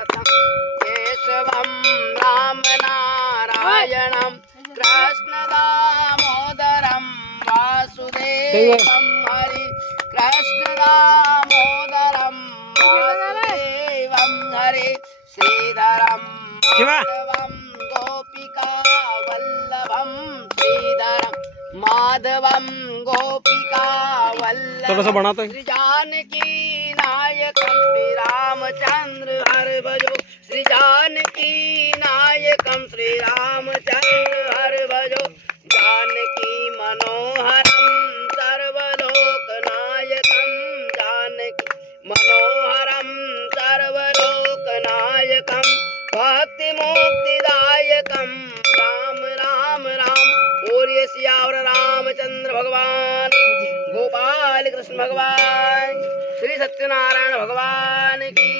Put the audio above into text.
केशवं राम नारायणं कृष्ण दामोदरं वासुदेवं हरि कृष्ण दामोदरं वासुदेवं हरि श्रीधरं माधवं गोपिका वल्लभं श्रीधरं माधवं गोपिका वल्लभं श्री जानकी नायकं श्री रामचंद्र हर भजो श्री जानकी नायकं श्री रामचंद्र हर भजो जानकी मनोहरं सर्वलोकनायकं जानकी मनोहरं सर्वलोकनायकं भक्ति मुक्तिदायकं राम राम राम। और ये सियावर रामचंद्र भगवान गोपाल कृष्ण भगवान श्री सत्यनारायण भगवान की।